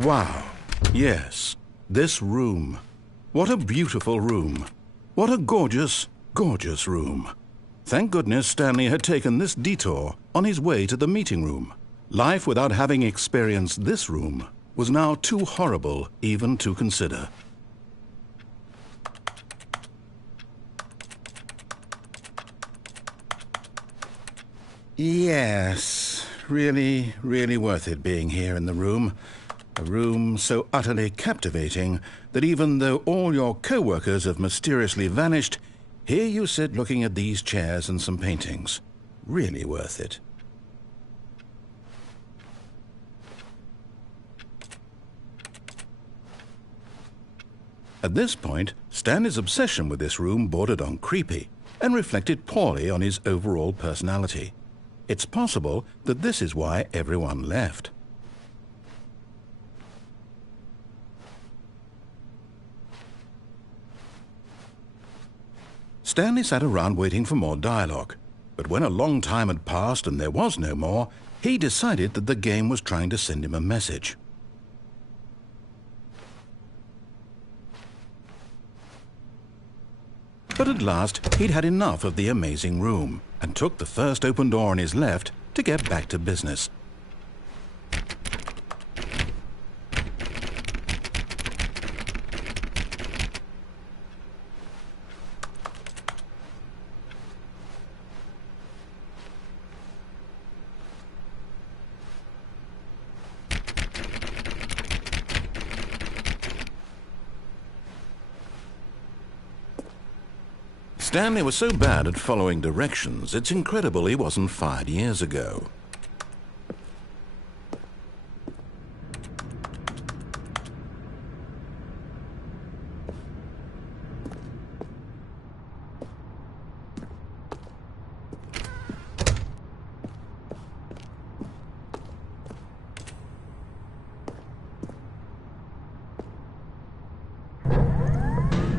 Wow. Yes, this room. What a beautiful room. What a gorgeous, gorgeous room. Thank goodness Stanley had taken this detour on his way to the meeting room. Life without having experienced this room was now too horrible even to consider. Yes, really, really worth it being here in the room. A room so utterly captivating that even though all your co-workers have mysteriously vanished, here you sit looking at these chairs and some paintings. Really worth it. At this point, Stanley's obsession with this room bordered on creepy and reflected poorly on his overall personality. It's possible that this is why everyone left. Stanley sat around waiting for more dialogue, but when a long time had passed and there was no more, he decided that the game was trying to send him a message. But at last, he'd had enough of the amazing room and took the first open door on his left to get back to business. Stanley was so bad at following directions, it's incredible he wasn't fired years ago.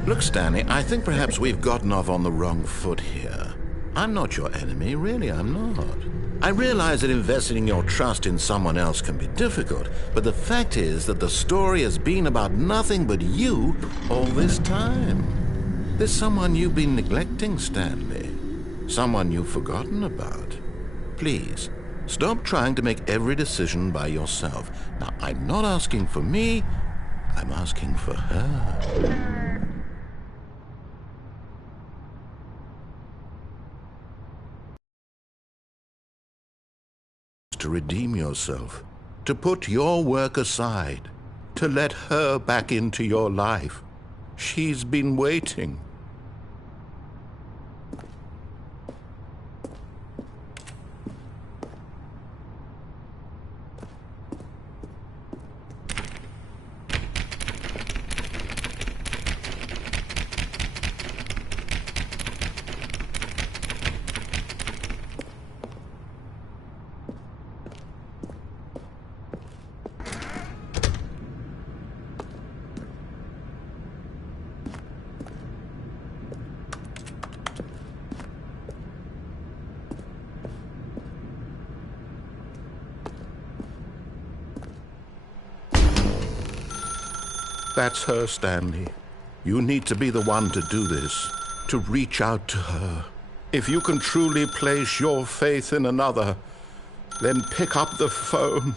Look, Stanley, I think perhaps we've gotten off on the wrong foot here. I'm not your enemy, really, I'm not. I realize that investing your trust in someone else can be difficult, but the fact is that the story has been about nothing but you all this time. There's someone you've been neglecting, Stanley. Someone you've forgotten about. Please, stop trying to make every decision by yourself. Now, I'm not asking for me, I'm asking for her. To redeem yourself, to put your work aside, to let her back into your life. She's been waiting. That's her, Stanley. You need to be the one to do this, to reach out to her. If you can truly place your faith in another, then pick up the phone.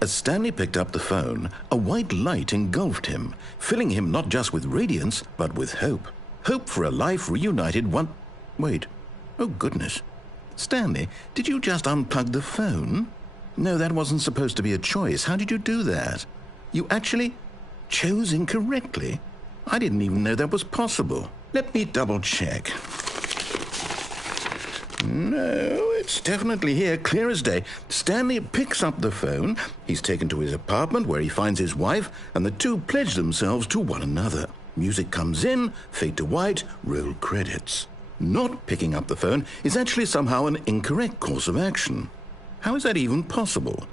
As Stanley picked up the phone, a white light engulfed him, filling him not just with radiance, but with hope. Hope for a life reunited one... Wait. Oh, goodness. Stanley, did you just unplug the phone? No, that wasn't supposed to be a choice. How did you do that? You actually chose incorrectly? I didn't even know that was possible. Let me double check. No, it's definitely here, clear as day. Stanley picks up the phone. He's taken to his apartment where he finds his wife, and the two pledge themselves to one another. Music comes in, fade to white, roll credits. Not picking up the phone is actually somehow an incorrect course of action. How is that even possible?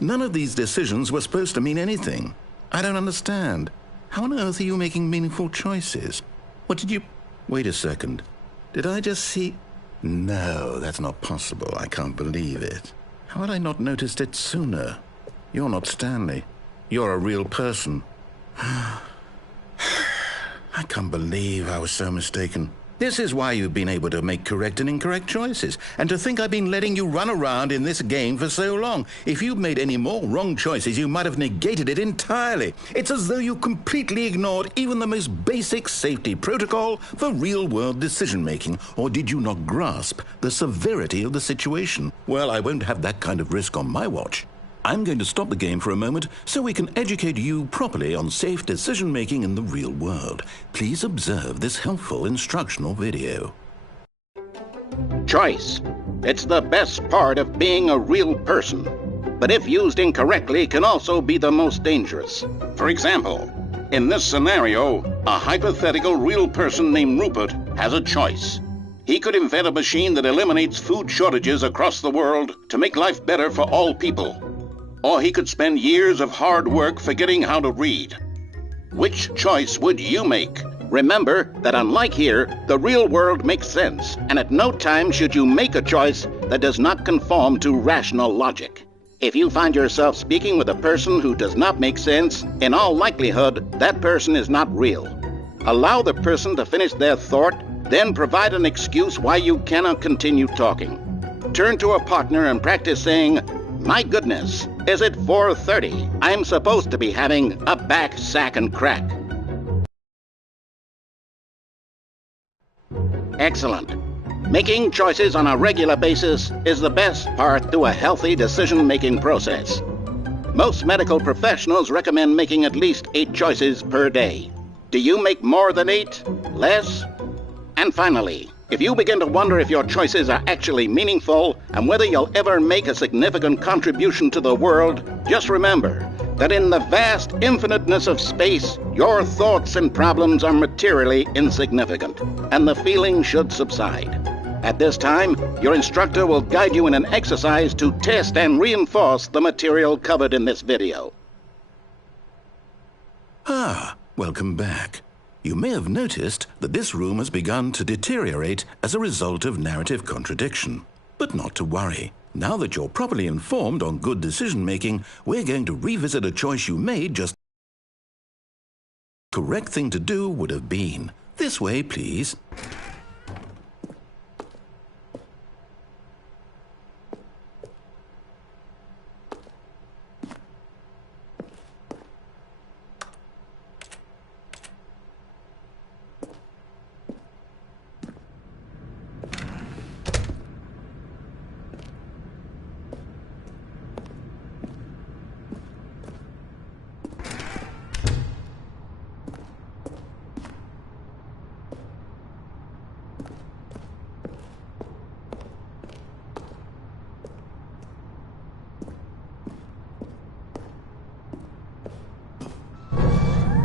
None of these decisions were supposed to mean anything. I don't understand. How on earth are you making meaningful choices? What did you... Wait a second. Did I just see... No, that's not possible. I can't believe it. How had I not noticed it sooner? You're not Stanley. You're a real person. I can't believe I was so mistaken. This is why you've been able to make correct and incorrect choices. And to think I've been letting you run around in this game for so long. If you'd made any more wrong choices, you might have negated it entirely. It's as though you completely ignored even the most basic safety protocol for real-world decision-making. Or did you not grasp the severity of the situation? Well, I won't have that kind of risk on my watch. I'm going to stop the game for a moment so we can educate you properly on safe decision-making in the real world. Please observe this helpful instructional video. Choice. It's the best part of being a real person, but if used incorrectly can also be the most dangerous. For example, in this scenario, a hypothetical real person named Rupert has a choice. He could invent a machine that eliminates food shortages across the world to make life better for all people. Or he could spend years of hard work forgetting how to read. Which choice would you make? Remember that unlike here, the real world makes sense, and at no time should you make a choice that does not conform to rational logic. If you find yourself speaking with a person who does not make sense, in all likelihood, that person is not real. Allow the person to finish their thought, then provide an excuse why you cannot continue talking. Turn to a partner and practice saying, "My goodness, is it 4:30? I'm supposed to be having a back, sack, and crack." Excellent. Making choices on a regular basis is the best part to a healthy decision-making process. Most medical professionals recommend making at least 8 choices per day. Do you make more than 8? Less? And finally, if you begin to wonder if your choices are actually meaningful and whether you'll ever make a significant contribution to the world, just remember that in the vast infiniteness of space, your thoughts and problems are materially insignificant, and the feeling should subside. At this time, your instructor will guide you in an exercise to test and reinforce the material covered in this video. Welcome back. You may have noticed that this room has begun to deteriorate as a result of narrative contradiction. But not to worry. Now that you're properly informed on good decision-making, we're going to revisit a choice you made just... The correct thing to do would have been. This way, please.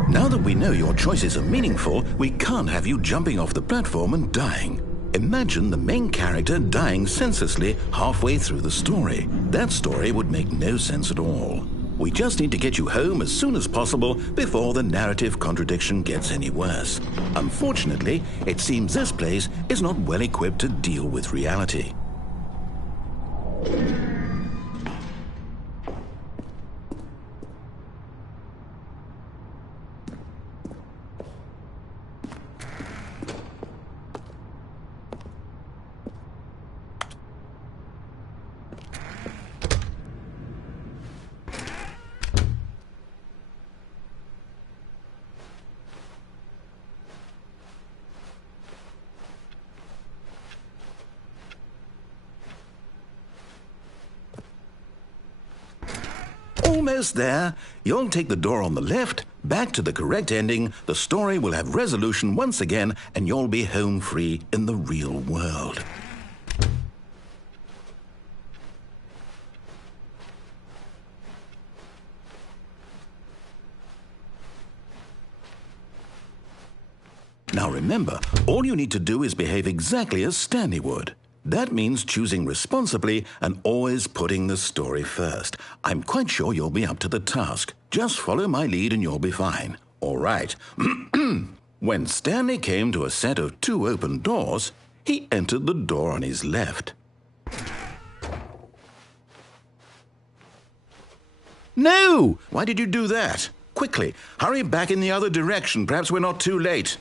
Now that we know your choices are meaningful, we can't have you jumping off the platform and dying. Imagine the main character dying senselessly halfway through the story. That story would make no sense at all. We just need to get you home as soon as possible before the narrative contradiction gets any worse. Unfortunately, it seems this place is not well equipped to deal with reality. Almost there. You'll take the door on the left, back to the correct ending, the story will have resolution once again, and you'll be home free in the real world. Now remember, all you need to do is behave exactly as Stanley would. That means choosing responsibly and always putting the story first. I'm quite sure you'll be up to the task. Just follow my lead and you'll be fine. All right. When Stanley came to a set of 2 open doors, he entered the door on his left. No! Why did you do that? Quickly, hurry back in the other direction. Perhaps we're not too late.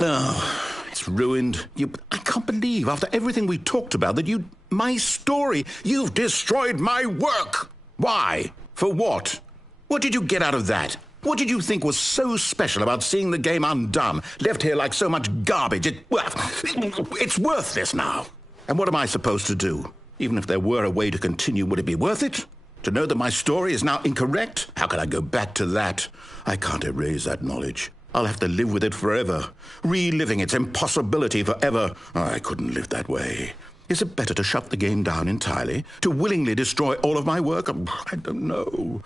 Oh, it's ruined. I can't believe, after everything we talked about, that my story, you've destroyed my work. Why? For what? What did you get out of that? What did you think was so special about seeing the game undone, left here like so much garbage? It's worthless now. And what am I supposed to do? Even if there were a way to continue, would it be worth it? To know that my story is now incorrect? How can I go back to that? I can't erase that knowledge. I'll have to live with it forever, reliving its impossibility forever. I couldn't live that way. Is it better to shut the game down entirely? To willingly destroy all of my work? I don't know.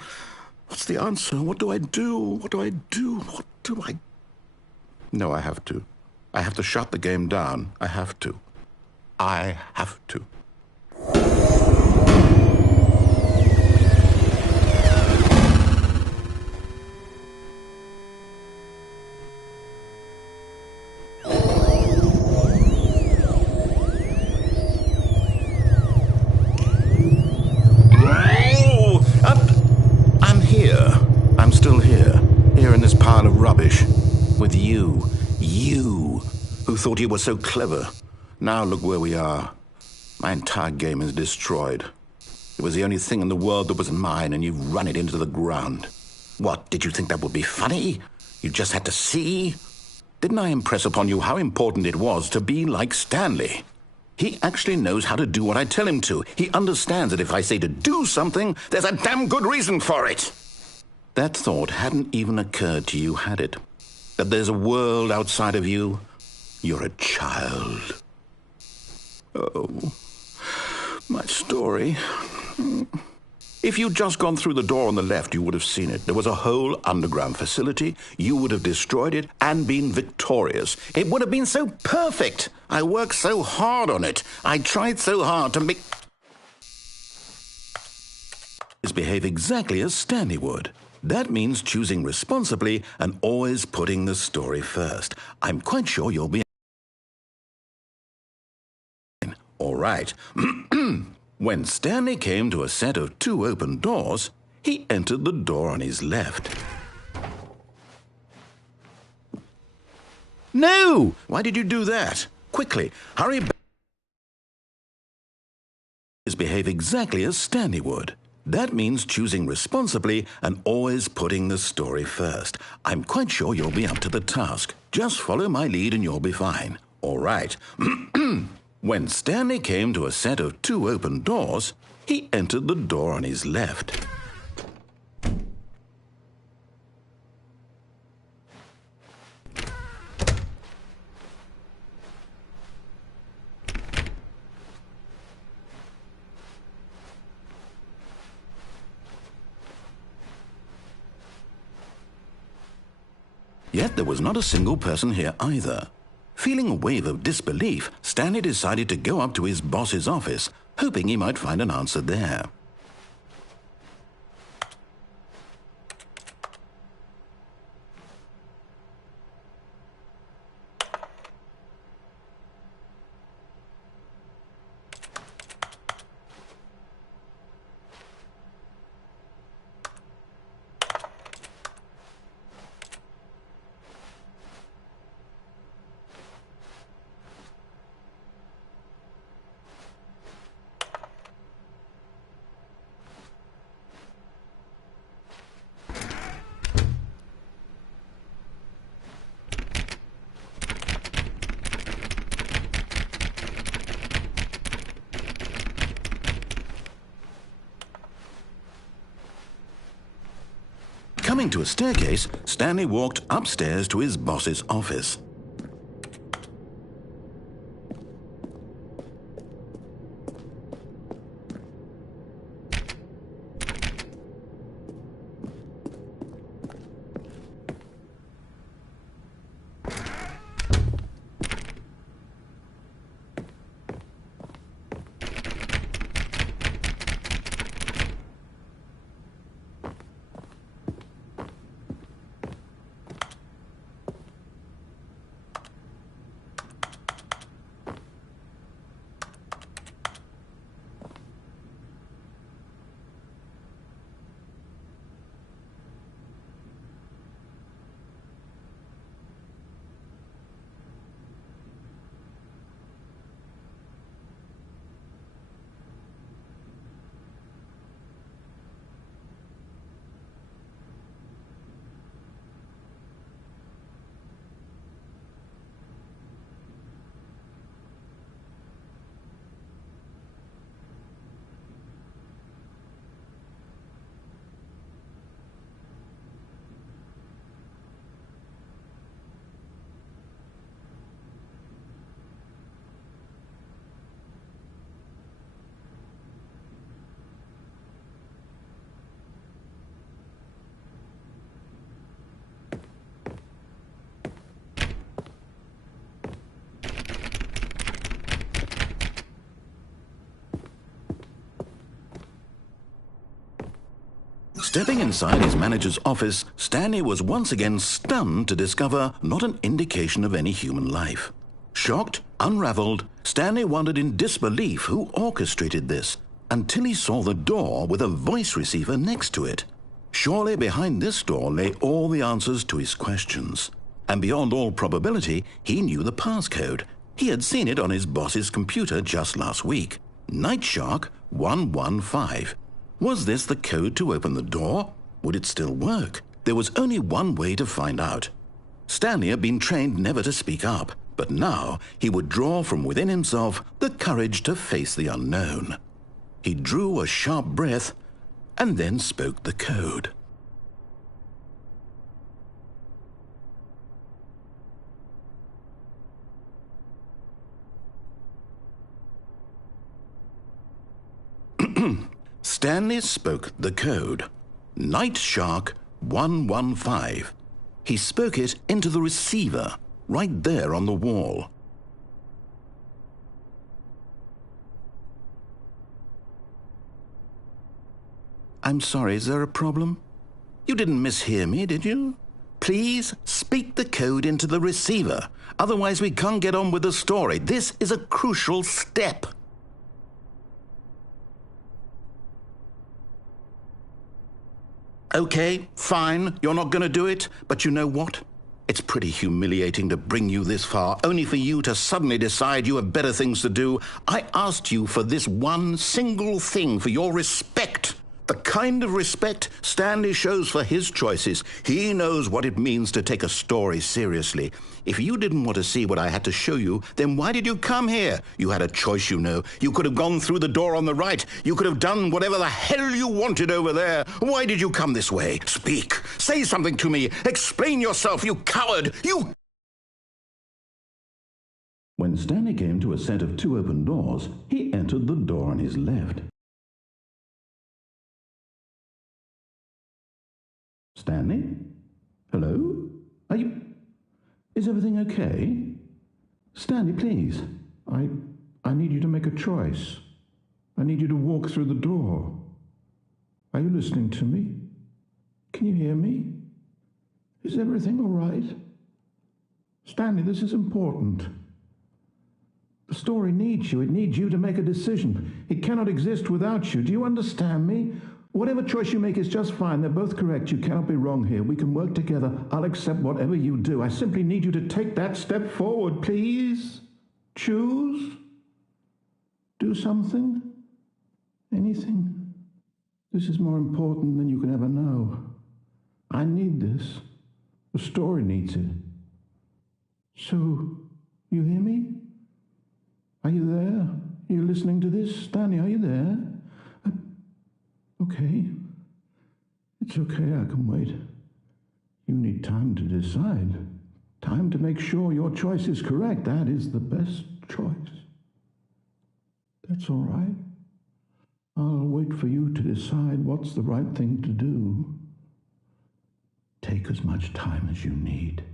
What's the answer? What do I do? What do I do? What do I... No, I have to. I have to shut the game down. I have to. I have to. Rubbish. With you who thought you were so clever. Now look where we are. My entire game is destroyed. It was the only thing in the world that was mine, and you've run it into the ground. What, did you think that would be funny? You just had to see? Didn't I impress upon you how important it was to be like Stanley? He actually knows how to do what I tell him to. He understands that if I say to do something, there's a damn good reason for it. That thought hadn't even occurred to you, had it? That there's a world outside of you? You're a child. Oh, my story. If you'd just gone through the door on the left, you would have seen it. There was a whole underground facility. You would have destroyed it and been victorious. It would have been so perfect. I worked so hard on it. I tried so hard to make... Behave exactly as Stanley would. That means choosing responsibly and always putting the story first. I'm quite sure you'll be... All right. When Stanley came to a set of 2 open doors, he entered the door on his left. No! Why did you do that? Quickly, hurry back. Behave exactly as Stanley would. That means choosing responsibly and always putting the story first. I'm quite sure you'll be up to the task. Just follow my lead and you'll be fine. All right. When Stanley came to a set of 2 open doors, he entered the door on his left. Yet there was not a single person here either. Feeling a wave of disbelief, Stanley decided to go up to his boss's office, hoping he might find an answer there. Coming to a staircase, Stanley walked upstairs to his boss's office. Stepping inside his manager's office, Stanley was once again stunned to discover not an indication of any human life. Shocked, unraveled, Stanley wondered in disbelief who orchestrated this, until he saw the door with a voice receiver next to it. Surely behind this door lay all the answers to his questions. And beyond all probability, he knew the passcode. He had seen it on his boss's computer just last week. Night Shark 115. Was this the code to open the door? Would it still work? There was only one way to find out. Stanley had been trained never to speak up, but now he would draw from within himself the courage to face the unknown. He drew a sharp breath and then spoke the code. Stanley spoke the code. Night Shark 115. He spoke it into the receiver, right there on the wall. I'm sorry, is there a problem? You didn't mishear me, did you? Please speak the code into the receiver. Otherwise we can't get on with the story. This is a crucial step. Okay, fine, you're not going to do it, but you know what? It's pretty humiliating to bring you this far, only for you to suddenly decide you have better things to do. I asked you for this one single thing, for your respect. The kind of respect Stanley shows for his choices. He knows what it means to take a story seriously. If you didn't want to see what I had to show you, then why did you come here? You had a choice, you know. You could have gone through the door on the right. You could have done whatever the hell you wanted over there. Why did you come this way? Speak. Say something to me. Explain yourself, you coward. You... When Stanley came to a set of two open doors, he entered the door on his left. Stanley? Hello? Are you... Is everything okay? Stanley, please. I need you to make a choice. I need you to walk through the door. Are you listening to me? Can you hear me? Is everything all right? Stanley, this is important. The story needs you. It needs you to make a decision. It cannot exist without you. Do you understand me? Whatever choice you make is just fine. They're both correct. You cannot be wrong here. We can work together. I'll accept whatever you do. I simply need you to take that step forward, please. Choose. Do something. Anything. This is more important than you can ever know. I need this. The story needs it. So, you hear me? Are you there? Are you listening to this? Stanley, are you there? Okay. It's okay, I can wait. You need time to decide. Time to make sure your choice is correct. That is the best choice. That's all right. I'll wait for you to decide what's the right thing to do. Take as much time as you need.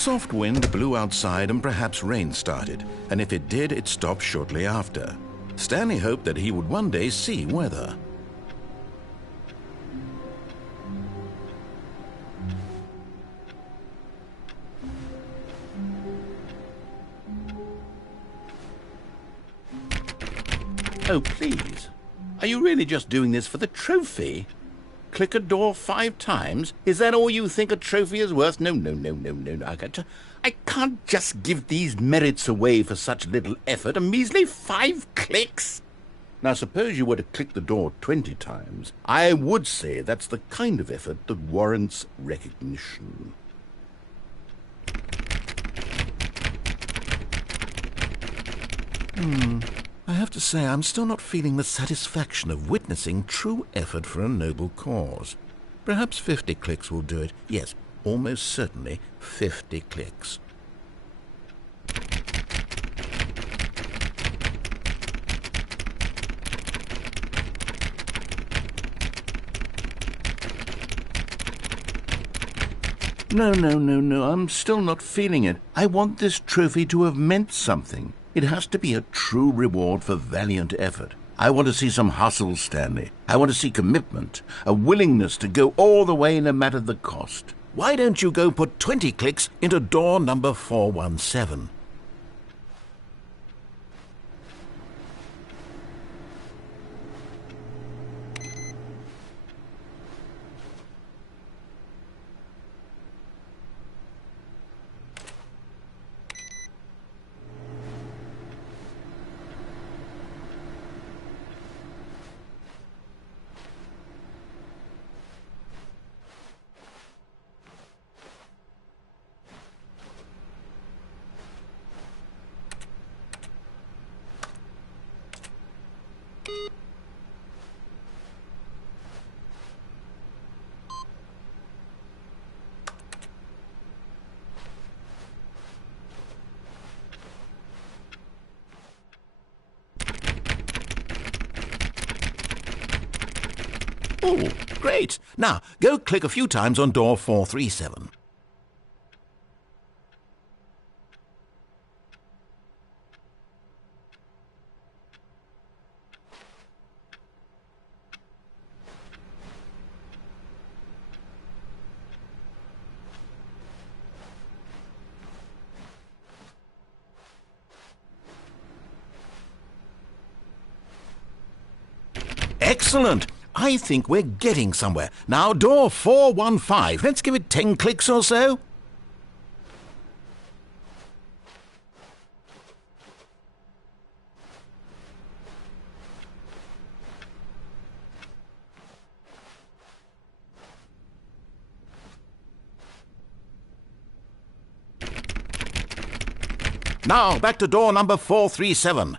Soft wind blew outside and perhaps rain started, and if it did, it stopped shortly after. Stanley hoped that he would one day see weather. Oh, please. Are you really just doing this for the trophy? Click a door 5 times? Is that all you think a trophy is worth? No. I can't just give these merits away for such little effort. A measly 5 clicks? Now, suppose you were to click the door 20 times. I would say that's the kind of effort that warrants recognition. I have to say, I'm still not feeling the satisfaction of witnessing true effort for a noble cause. Perhaps 50 clicks will do it. Yes, almost certainly 50 clicks. No, I'm still not feeling it. I want this trophy to have meant something. It has to be a true reward for valiant effort. I want to see some hustle, Stanley. I want to see commitment, a willingness to go all the way no matter the cost. Why don't you go put 20 clicks into door number 417? Oh, great. Now, go click a few times on door 437. Excellent. I think we're getting somewhere. Now, door 415. Let's give it 10 clicks or so. Now, back to door number 437.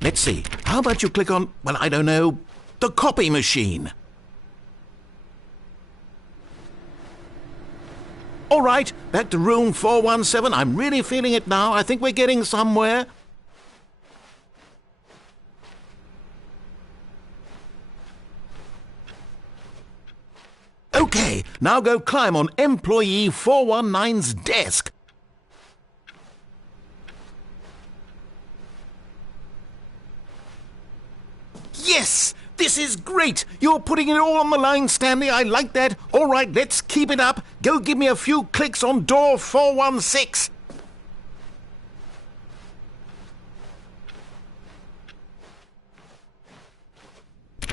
Let's see. How about you click on, well, I don't know, the copy machine? All right, back to room 417. I'm really feeling it now. I think we're getting somewhere. Okay, now go climb on employee 419's desk. Yes! This is great! You're putting it all on the line, Stanley. I like that. All right, let's keep it up. Go give me a few clicks on door 416.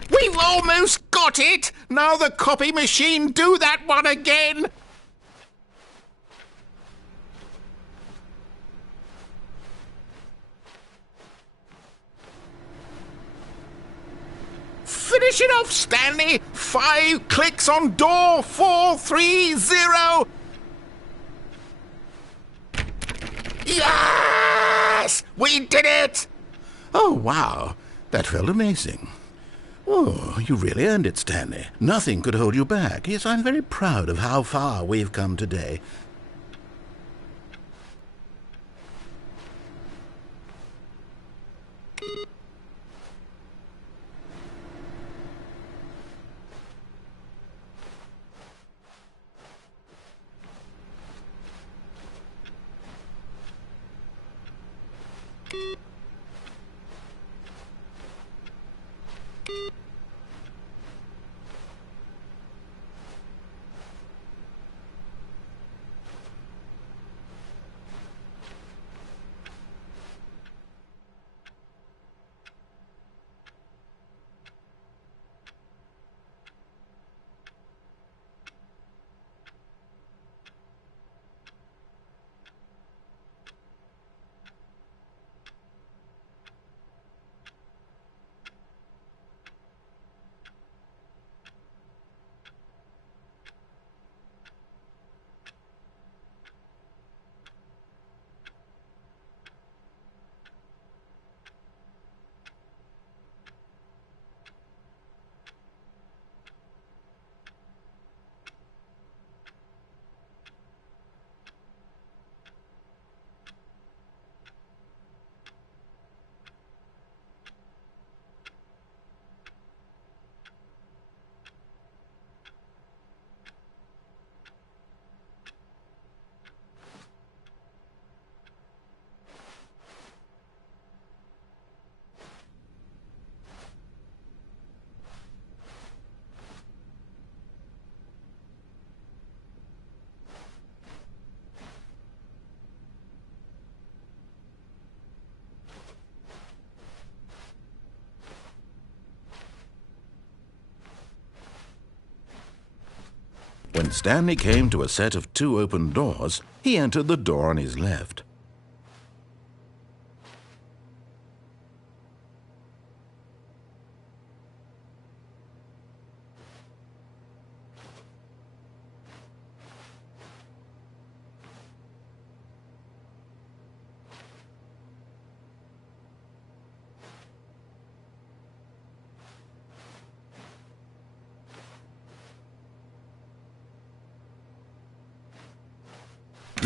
We've almost got it! Now the copy machine, do that one again! Finish it off, Stanley! 5 clicks on door 430! Yes! We did it! Oh, wow. That felt amazing. Oh, you really earned it, Stanley. Nothing could hold you back. Yes, I'm very proud of how far we've come today. When Stanley came to a set of 2 open doors, he entered the door on his left.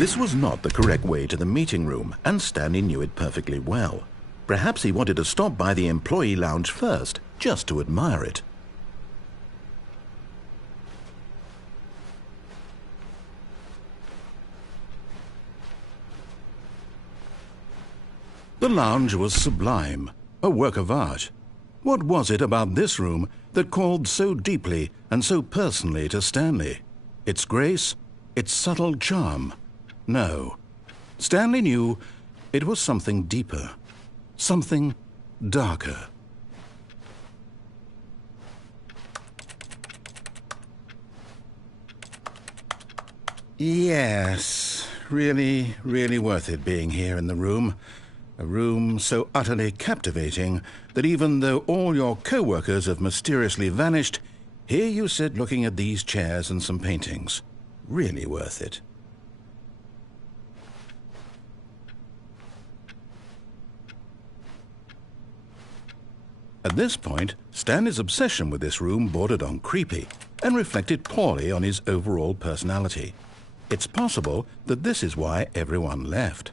This was not the correct way to the meeting room, and Stanley knew it perfectly well. Perhaps he wanted to stop by the employee lounge first, just to admire it. The lounge was sublime, a work of art. What was it about this room that called so deeply and so personally to Stanley? Its grace? Its subtle charm? No. Stanley knew it was something deeper, something darker. Yes, really, really worth it being here in the room. A room so utterly captivating that even though all your co-workers have mysteriously vanished, here you sit looking at these chairs and some paintings. Really worth it. At this point, Stanley's obsession with this room bordered on creepy and reflected poorly on his overall personality. It's possible that this is why everyone left.